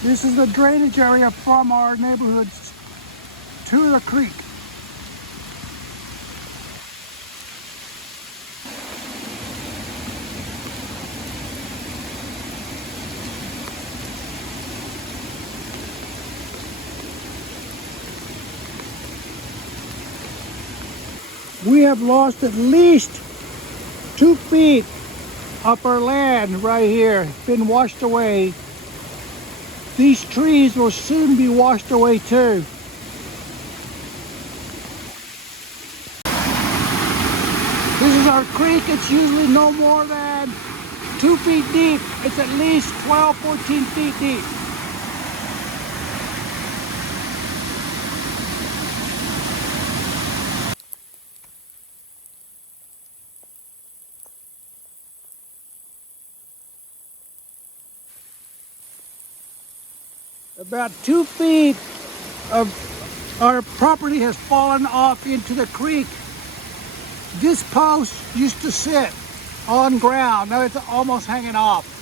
This is the drainage area from our neighborhoods to the creek. We have lost at least 2 feet of our land right here. It's been washed away. These trees will soon be washed away too. This is our creek. It's usually no more than 2 feet deep. It's at least 12, 14 feet deep. About 2 feet of our property has fallen off into the creek. This post used to sit on ground. Now it's almost hanging off.